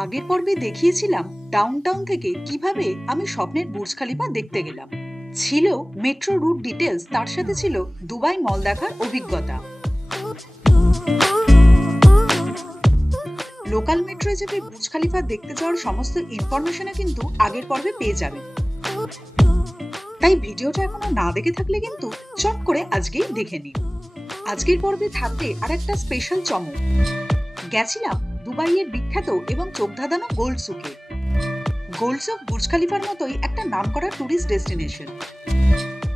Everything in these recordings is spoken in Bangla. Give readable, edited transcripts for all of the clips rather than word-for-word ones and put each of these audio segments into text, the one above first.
আগের পর্বে দেখিয়েছিলাম ডাউনটাউন থেকে কিভাবে আমি স্বপ্নের বুর্জ খলিফা দেখতে গেলাম। ছিল মেট্রো রুট ডিটেলস, তার সাথে ছিল দুবাই মল দেখার অভিজ্ঞতা। লোকাল মেট্রোয় চেপে বুর্জ খলিফা দেখতে যাওয়ার সমস্ত ইনফরমেশনে কিন্তু আগের পর্বে পেয়ে যাবেন। তাই ভিডিওটা এখনো না দেখে থাকলে কিন্তু চট করে আজকেই দেখে নিন। আজকের পর্বে থাকবে আর একটা স্পেশাল চমক। গেছিলাম দুবাইয়ের বিখ্যাত এবং চোখ ধাঁধানো গোল্ড সুকে। গোল্ড সুক বুর্জ খলিফার মতোই একটা নামকরা টুরিস্ট ডেস্টিনেশন।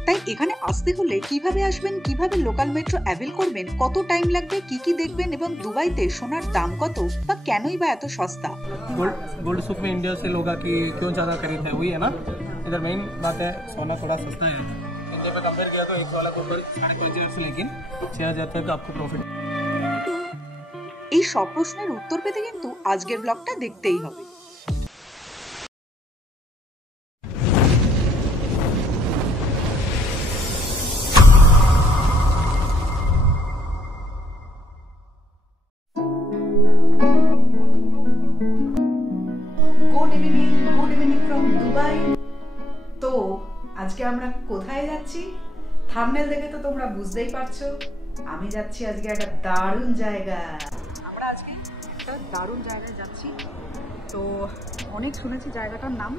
তাই এখানে আসতে হলে কিভাবে আসবেন, কিভাবে লোকাল মেট্রো অ্যাভেল করবেন, কত টাইম লাগবে, কি কি দেখবেন এবং দুবাইতে সোনার দাম কত বা কেনই বা এত সস্তা। गोल्ड सुक में इंडिया से लोग की क्यों ज़्यादा खरीद है, वही है ना। इधर मेन बात है सोना थोड़ा सस्ता है। इंडिया में कंपेयर किया तो 1 वाला को 5.5 से लेकिन 6,000 तक आपको प्रॉफिट। এই সব প্রশ্নের উত্তর পেতে কিন্তু আজকের ব্লগটা দেখতেই হবে। Good evening from Dubai. তো আজকে আমরা কোথায় যাচ্ছি? থাম্বনেল দেখে তো তোমরা বুঝতেই পারছো, আমি যাচ্ছি আজকে একটা দারুণ জায়গা। আমরা আজকে একটা দারুণ জায়গায় যাচ্ছি। তো অনেক শুনেছি জায়গাটার নাম,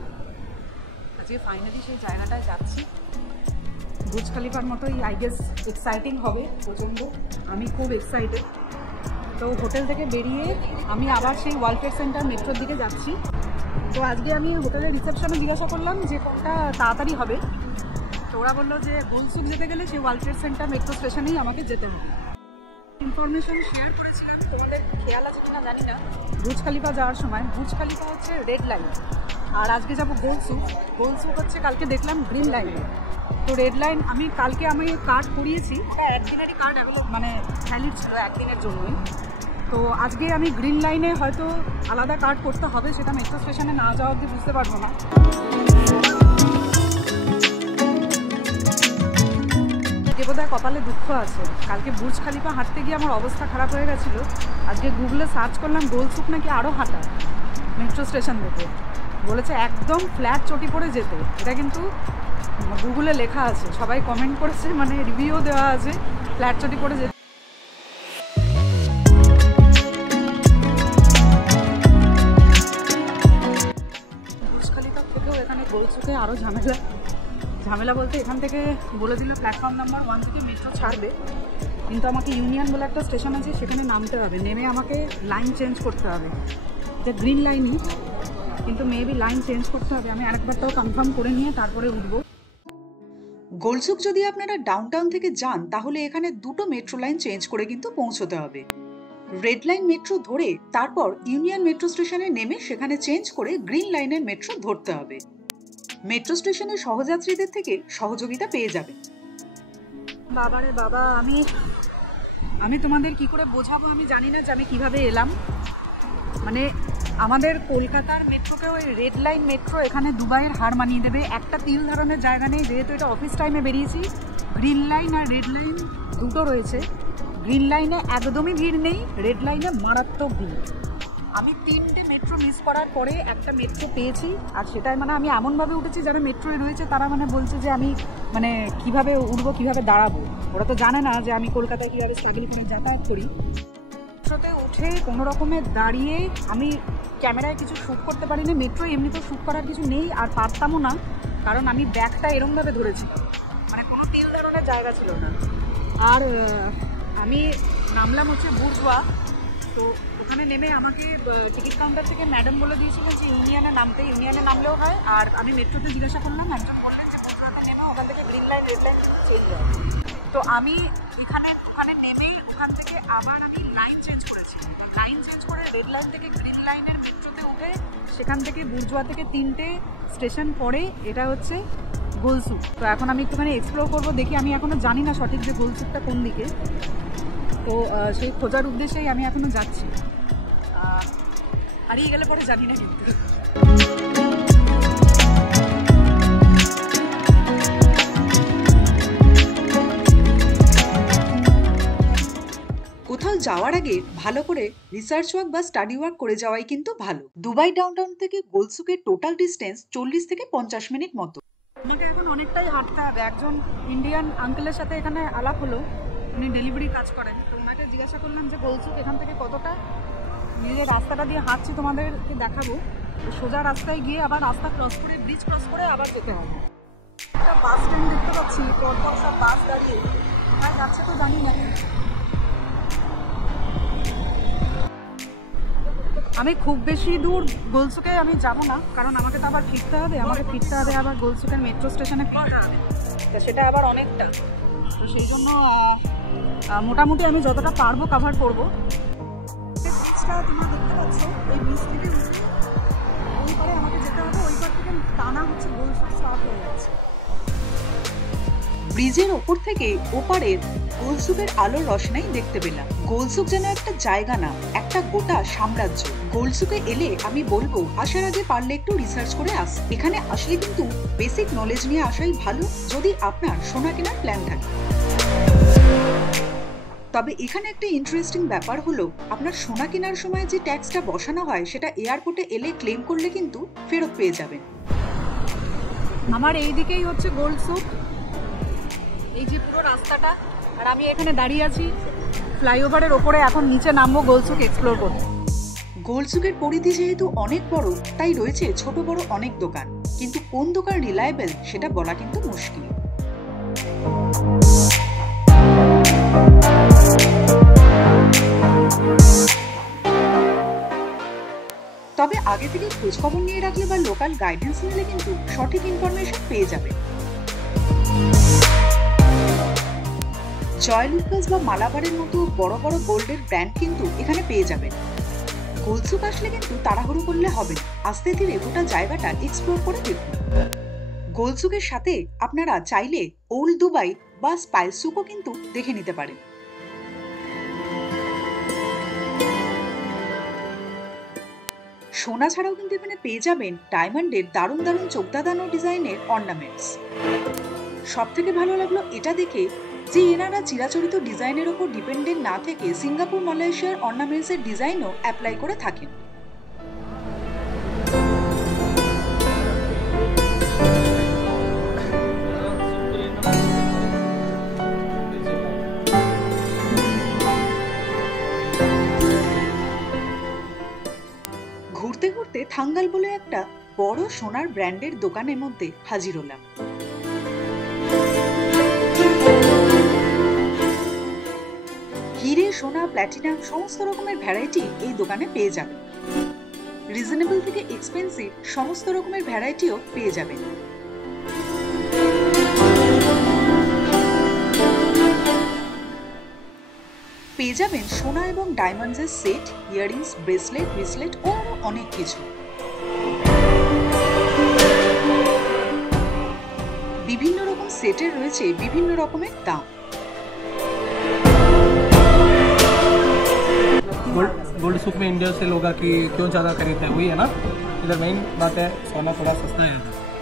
আজকে ফাইনালি সেই জায়গাটায় যাচ্ছি। বুর্জ খলিফার মতোই আই গেস এক্সাইটিং হবে প্রচণ্ড। আমি খুব এক্সাইটেড। তো হোটেল থেকে বেরিয়ে আমি আবার সেই ওয়ার্ল্ড ট্রেড সেন্টার মেট্রোর দিকে যাচ্ছি। তো আজকে আমি হোটেলের রিসেপশনে জিজ্ঞাসা করলাম যে কোনটা তাড়াতাড়ি হবে। তো ওরা বললো যে গোল্ড সুক যেতে গেলে সেই ওয়ার্ল্ড ট্রেড সেন্টার মেট্রো স্টেশনেই আমাকে যেতে হবে। ইনফরমেশন শেয়ার করেছিলাম, তোমাদের খেয়াল আছে কিনা জানি না। বুর্জ খলিফা যাওয়ার সময় বুর্জ খলিফা হচ্ছে রেড লাইন, আর আজকে যাবো গোল্ড সুক। গোল্ড সুক হচ্ছে কালকে দেখলাম গ্রিন লাইনে। তো রেড লাইন আমি কালকে কার্ড করিয়েছি, ওটা একদিনেরই কার্ড মানে ভ্যালিড ছিল একদিনের জন্যই। তো আজকে আমি গ্রিন লাইনে হয়তো আলাদা কার্ড করতে হবে, সেটা মেট্রো স্টেশনে না যাওয়া অবধি বুঝতে পারবো না। বোধহয় কপালে দুঃখ আছে, কালকে বুর্জ খলিফা হাঁটতে গিয়ে আমার অবস্থা খারাপ হয়ে গেছিলো। আজকে গুগলে সার্চ করলাম গোল্ড সুক নাকি আরও হাঁটা মেট্রো স্টেশন থেকে। বলেছে একদম ফ্ল্যাট চটি পড়ে যেতে। এটা কিন্তু গুগলে লেখা আছে, সবাই কমেন্ট করেছে, মানে রিভিউ দেওয়া আছে ফ্ল্যাট চটি পড়ে যেতে। বুর্জ খলিফা থেকেও এখানে গোল্ড সুকে আরও ঝামেলা বলতে এখান থেকে বলে দিল প্ল্যাটফর্ম নাম্বার 1 থেকে মেট্রো ছাড়বে, কিন্তু আমাকে ইউনিয়ন বলে একটা স্টেশন আছে, সেখানে নামতে হবে। নেমে আমাকে লাইন চেঞ্জ করতে হবে, যে গ্রিন লাইনই, কিন্তু মেবি লাইন চেঞ্জ করতে হবে। আমি আরেকবারটাও কনফার্ম করে নিয়ে তারপরে উঠবো। গোল্ড সুক যদি আপনারা ডাউনটাউন থেকে যান তাহলে এখানে দুটো মেট্রো লাইন চেঞ্জ করে কিন্তু পৌঁছতে হবে। রেড লাইন মেট্রো ধরে তারপর ইউনিয়ন মেট্রো স্টেশনে নেমে সেখানে চেঞ্জ করে গ্রিন লাইনের মেট্রো ধরতে হবে। মেট্রো স্টেশনের সহযাত্রীদের থেকে সহযোগিতা পেয়ে যাবে। বাবারে বাবা, আমি তোমাদের কি করে বোঝাবো আমি জানি না যে আমি কিভাবে এলাম। মানে আমাদের কলকাতার মেট্রোকে ওই রেড লাইন মেট্রো এখানে দুবাইয়ের হার মানিয়ে দেবে। একটা তিল ধারণের জায়গা নেই, যেহেতু এটা অফিস টাইমে বেরিয়েছি। গ্রিন লাইন আর রেড লাইন দুটো রয়েছে। গ্রিন লাইনে একদমই ভিড় নেই, রেড লাইনে মারাত্মক ভিড়। আমি 3টে মেট্রো মিস করার পরে একটা মেট্রো পেয়েছি, আর সেটাই মানে আমি এমনভাবে উঠেছি যারা মেট্রোয় রয়েছে তারা মানে বলছে যে আমি মানে কিভাবে উঠবো, কিভাবে দাঁড়াবো। ওরা তো জানে না যে আমি কলকাতায় কীভাবে স্ট্রাগল করে যাতায়াত করি। মেট্রোতে উঠে কোনো রকমে দাঁড়িয়ে আমি ক্যামেরায় কিছু শ্যুট করতে পারিনি। মেট্রো এমনিতেও শ্যুট করার কিছু নেই, আর পারতামও না, কারণ আমি ব্যাগটা এরমভাবে ধরেছি, মানে কোনো তেল দাঁড়ানোর জায়গা ছিল না। আর আমি নামলাম হচ্ছে বুর্জওয়া। তো ওখানে নেমে আমাকে টিকিট কাউন্টার থেকে ম্যাডাম বলে দিয়েছিলেন যে ইউনিয়নে নামলেও হয়। আর আমি মেট্রোতে জিজ্ঞাসা করলাম, একজন বললেন যে বুর্জওয়াতে নেমে ওখান থেকে green line red line change হয়। তো আমি ওখানে নেমে ওখান থেকে আবার আমি লাইন চেঞ্জ করেছি। লাইন চেঞ্জ করে রেড লাইন থেকে গ্রিন লাইনের মেট্রোতে উঠে সেখান থেকে বুর্জওয়া থেকে 3টে স্টেশন পরে এটা হচ্ছে গোল্ড সুক। তো এখন আমি একটুখানি এক্সপ্লোর করবো, দেখি। আমি এখনও জানি না সঠিক যে গোল্ড সুকটা কোন দিকে। তো সেই খোঁজার উদ্দেশ্যেই আমি এখনও যাচ্ছি। হারিয়ে গেলে পরে জানি না কিন্তু। কোথাও যাওয়ার আগে ভালো করে রিসার্চ ওয়ার্ক বা স্টাডি ওয়ার্ক করে যাওয়াই কিন্তু ভালো। দুবাই ডাউনটাউন থেকে গোলসুকের টোটাল ডিস্টেন্স 40 থেকে 50 মিনিট মতো। আমাকে এখন অনেকটাই হাঁটতে হবে। একজন ইন্ডিয়ান আঙ্কেলের সাথে এখানে আলাপ হলো, উনি ডেলিভারি কাজ করেন। তো ওনাকে জিজ্ঞাসা করলাম যে গোলসুক এখান থেকে কতটা। নিজের রাস্তাটা দিয়ে হাঁটছি, তোমাদেরকে দেখাবো। সোজা রাস্তায় গিয়ে আবার রাস্তা ক্রস করে, ব্রিজ ক্রস করে আবার যেতে হবে। একটা বাস স্ট্যান্ড দেখতে পাচ্ছি, পরপর সব বাস দাঁড়িয়ে, কোথায় যাচ্ছে তো জানি না। আমি খুব বেশি দূর গোলসুকে আমি যাব না, কারণ আমাকে তো আবার ফিরতে হবে। আবার গোলসুকের মেট্রো স্টেশনে ফিরতে হবে, তো সেটা আবার অনেকটা। তো সেই জন্য মোটামুটি আমি যতটা পারবো কাভার করবো। ব্রিজটা তোমরা দেখতে পাচ্ছ, এই ব্রিজ থেকে ওই পারে আমাকে যেতে হবে। ওই পার থেকে টানা হচ্ছে গোলসুক স্টার্ট হয়ে যাচ্ছে। ব্রিজের ওপর থেকে ওপারের গোলসুকের আলোর রশনাই দেখতে পেলাম। গোলসুক যেন একটা জায়গা না, একটা গোটা সাম্রাজ্য। গোলসুকে এলে আমি বলবো আসার আগে পারলে একটু রিসার্চ করে আস। এখানে আসলে কিন্তু বেসিক নলেজ নিয়ে আসাই ভালো, যদি আপনার সোনা কেনার প্ল্যান থাকে। তবে এখানে একটা ইন্টারেস্টিং ব্যাপার হলো, আপনার সোনা কেনার সময় যে ট্যাক্সটা বসানো হয় সেটা এয়ারপোর্টে এলে ক্লেম করলে কিন্তু ফেরত পেয়ে যাবেন। আমার এই দিকেই হচ্ছে গোলসুক, এই যে পুরো রাস্তাটা। আর আমি এখানে দাঁড়িয়ে আছি ফ্লাইওভারের ওপরে। এখন নিচে নামবো গোলসুক এক্সপ্লোর করতে। গোলসুকের পরিধি যেহেতু অনেক বড়, তাই রয়েছে ছোট বড় অনেক দোকান, কিন্তু কোন দোকান রিলায়েবল সেটা বলা কিন্তু মুশকিল। তবে আগে থেকে খোঁজখবর নিয়ে রাখলে বা লোকাল গাইডেন্স নিলে কিন্তু সঠিক ইনফরমেশন পেয়ে যাবে। জয়লুকাস বা মালাবারের মতো বড় বড় গোল্ডের ব্র্যান্ড কিন্তু এখানে পেয়ে যাবেন। গোলসুক আসলে কিন্তু তাড়াহুড়ো করলে হবে না, আস্তে ধীরে গোটা জায়গাটা এক্সপ্লোর করে দেখুন। গোলসুকের সাথে আপনারা চাইলে ওল্ড দুবাই বা স্পাইসুকও কিন্তু দেখে নিতে পারেন। সোনা ছাড়াও কিন্তু এখানে পেয়ে যাবেন ডায়মন্ডের দারুণ দারুণ চোখদাদানো ডিজাইনের অর্নামেন্টস। সব থেকে ভালো লাগলো এটা দেখে যে এনারা চিরাচরিত ডিজাইনের ওপর ডিপেন্ডেন্ট না থেকে সিঙ্গাপুর মালয়েশিয়ার অর্নামেন্টসের ডিজাইনও অ্যাপ্লাই করে থাকেন। ঘুরতে ঘুরতে থাঙ্গাল বলে একটা বড় সোনার ব্র্যান্ডের দোকানের মধ্যে হাজির হলাম। হিরে, সোনা, প্ল্যাটিনাম সমস্ত রকমের ভ্যারাইটি এই দোকানে পেয়ে যাবেন। রিজনেবল থেকে এক্সপেন্সিভ সমস্ত রকমের ভ্যারাইটিও পেয়ে যাবেন। পেয়ে যাবেন সোনা এবং ডায়মন্ডসের সেট, ইয়াররিংস, ব্রেসলেট, ব্রেসলেট ও আরো অনেক কিছু। বিভিন্ন রকম সেটের রয়েছে বিভিন্ন রকমের দাম। गोल्ड सूक में इंडिया से लोग की क्यों ज़्यादा खरीदते हैं, वही है ना। इधर मेन बात है सोना थोड़ा सस्ता है।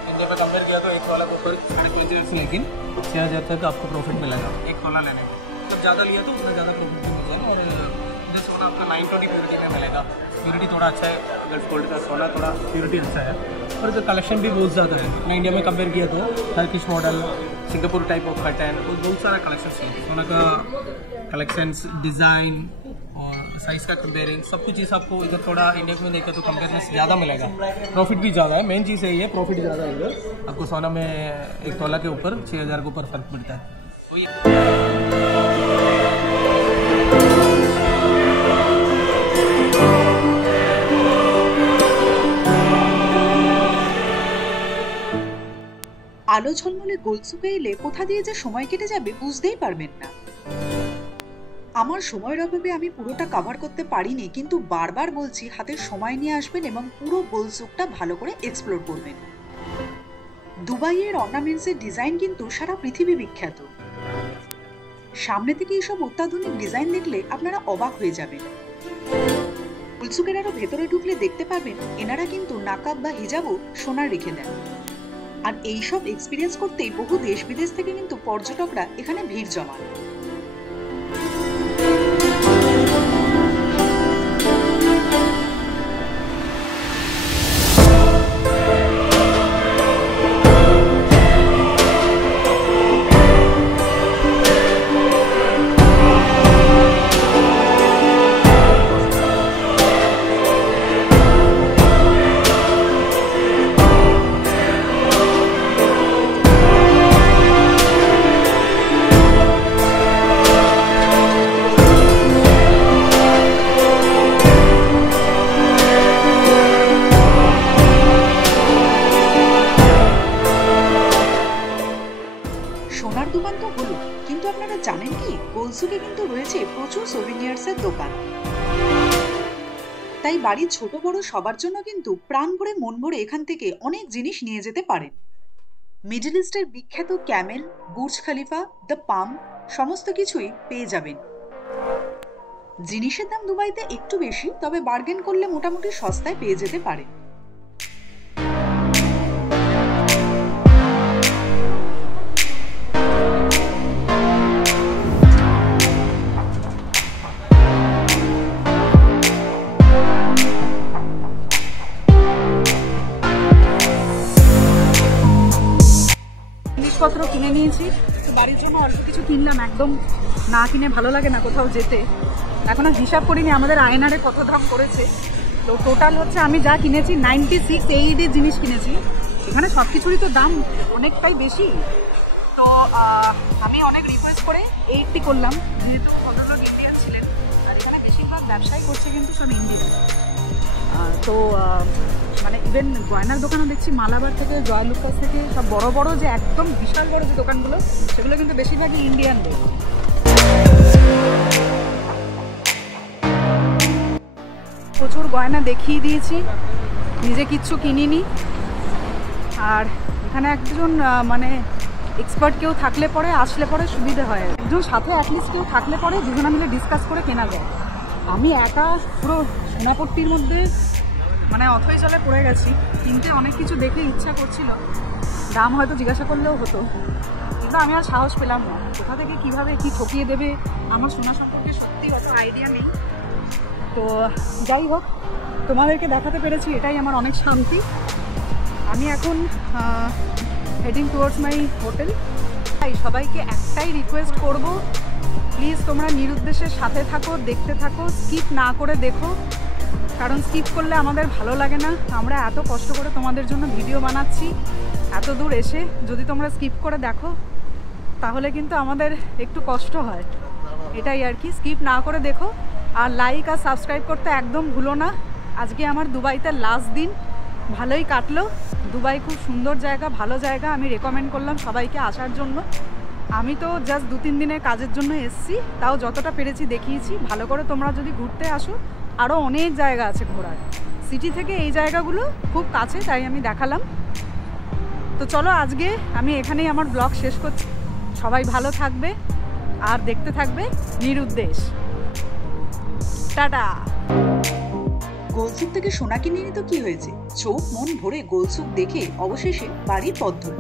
इंडिया पे कंपेयर किया तो एक वाला ऊपर 5.5, लेकिन 6,000 तक आपको प्रॉफिट मिलेगा एक वाला लेने में। जब ज़्यादा लिया तो उतना ज़्यादा प्रॉफिट भी मिल जाएगा। और इधर सोना आपका 920 प्योरिटी में मिलेगा। प्योरिटी थोड़ा अच्छा है, अगर गोल्ड का सोना थोड़ा प्योरिटी अच्छा है। और इधर कलेक्शन भी बहुत ज़्यादा है। मैं इंडिया में कंपेयर किया तो Turkish model, Singapore type of pattern और बहुत सारा कलेक्शन है। सोना का कलेक्शंस, डिज़ाइन और साइज का कंपेयरिंग सब कुछ चीज़ आपको इधर थोड़ा इंडिया में देखा तो कंपेयर ज़्यादा मिलेगा। प्रॉफिट भी ज़्यादा है, मेन चीज़ यही है, प्रॉफिट ज़्यादा है इधर। आपको सोना में एक तोला के ऊपर 6,000 के ऊपर फर्क पड़ता है। আলো ঝলমলে গোলসুকে এলে কোথা দিয়ে যে সময় কেটে যাবে বুঝতেই পারবেন না। আমার সময়ের অভাবে আমি পুরোটা কভার করতে পারিনি, কিন্তু বারবার বলছি হাতে সময় নিয়ে আসবেন এবং পুরো গোলসুকটা ভালো করে এক্সপ্লোর করবেন। দুবাইয়ের অর্নামেন্টসের ডিজাইন কিন্তু সারা পৃথিবী বিখ্যাত। সামনে থেকে এইসব অত্যাধুনিক ডিজাইন দেখলে আপনারা অবাক হয়ে যাবেন। গোলসুকের আরো ভেতরে ঢুকলে দেখতে পাবেন এনারা কিন্তু নাকাব বা হিজাবও সোনার রেখে দেন। আর এইসব এক্সপিরিয়েন্স করতেই বহু দেশ বিদেশ থেকে কিন্তু পর্যটকরা এখানে ভিড় জমান। চারদিকে কিন্তু রয়েছে প্রচুর সোভিনিয়ার্সের দোকান। তাই বাড়ির ছোট বড় সবার জন্য কিন্তু প্রাণ ভরে মন ভরে এখান থেকে অনেক জিনিস নিয়ে যেতে পারেন। মিডল ইস্টের বিখ্যাত ক্যামেল, বুর্জ খলিফা, দ্য পাম সমস্ত কিছুই পেয়ে যাবেন। জিনিসের দাম দুবাইতে একটু বেশি, তবে বার্গেন করলে মোটামুটি সস্তায় পেয়ে যেতে পারে। জিনিসপত্র কিনে নিয়েছি, বাড়ির জন্য অল্প কিছু কিনলাম, একদম না কিনে ভালো লাগে না কোথাও যেতে। এখন আর হিসাব করিনি আমাদের আয়নারে কত দাম করেছে, তো টোটাল হচ্ছে আমি যা কিনেছি 96 AED জিনিস কিনেছি। এখানে সব কিছুরই তো দাম অনেকটাই বেশি, তো আমি অনেক রিকোয়েস্ট করে 80 করলাম, যেহেতু ভদ্রলোক ইন্ডিয়ান ছিলেন আর এখানে বেশিরভাগ ব্যবসায়ী করছে কিন্তু সব ইন্ডিয়ান। তো মানে ইভেন গয়নার দোকানও দেখছি মালাবার থেকে, জয়লুকাস থেকে, সব বড় বড় যে একদম বিশাল বড় যে দোকানগুলো সেগুলো কিন্তু বেশিরভাগই ইন্ডিয়ানদের। প্রচুর গয়না দেখিয়ে দিয়েছি, নিজে কিচ্ছু কিনিনি। আর এখানে একজন মানে এক্সপার্ট কেউ থাকলে পরে, আসলে পরে সুবিধা হয়, একজন সাথে অ্যাটলিস্ট কেউ থাকলে পরে দুজনে মিলে ডিসকাস করে কেনা যায়। আমি একা পুরো সোনাপট্টির মধ্যে মানে অথই জলে পড়ে গেছি, কিনতে অনেক কিছু দেখে ইচ্ছা করছিল, দাম হয়তো জিজ্ঞাসা করলেও হতো, কিন্তু আমি আর সাহস পেলাম না। কোথা থেকে কীভাবে কী ঠকিয়ে দেবে আমার সোনা সম্পর্কে সত্যি অত আইডিয়া নেই। তো যাই হোক, তোমাদেরকে দেখাতে পেরেছি, এটাই আমার অনেক শান্তি। আমি এখন হেডিং টুয়ার্ডস মাই হোটেল। তাই সবাইকে একটাই রিকোয়েস্ট করব, প্লিজ তোমরা নিরুদ্দেশের সাথে থাকো, দেখতে থাকো, স্কিপ না করে দেখো, কারণ স্কিপ করলে আমাদের ভালো লাগে না। আমরা এত কষ্ট করে তোমাদের জন্য ভিডিও বানাচ্ছি, এত দূর এসে যদি তোমরা স্কিপ করে দেখো তাহলে কিন্তু আমাদের একটু কষ্ট হয়, এটাই আর কি। স্কিপ না করে দেখো, আর লাইক আর সাবস্ক্রাইব করতে একদম ভুলো না। আজকে আমার দুবাইতে লাস্ট দিন, ভালোই কাটলো। দুবাই খুব সুন্দর জায়গা, ভালো জায়গা, আমি রেকমেন্ড করলাম সবাইকে আসার জন্য। আমি তো জাস্ট 2-3 দিনের কাজের জন্য এসেছি, তাও যতটা পেরেছি দেখিয়েছি। ভালো করে তোমরা যদি ঘুরতে আসো, আরও অনেক জায়গা আছে ঘোরার, সিটি থেকে এই জায়গাগুলো খুব কাছে, তাই আমি দেখালাম। তো চলো আজকে আমি এখানেই আমার ব্লগ শেষ করছি। সবাই ভালো থাকবে আর দেখতে থাকবে নিরুদ্দেশ। টাটা। গোলসুক থেকে সোনা কিনে নিত কি হয়েছে, চোখ মন ভরে গোলসুক দেখে অবশেষে বাড়ির পথ ধরল।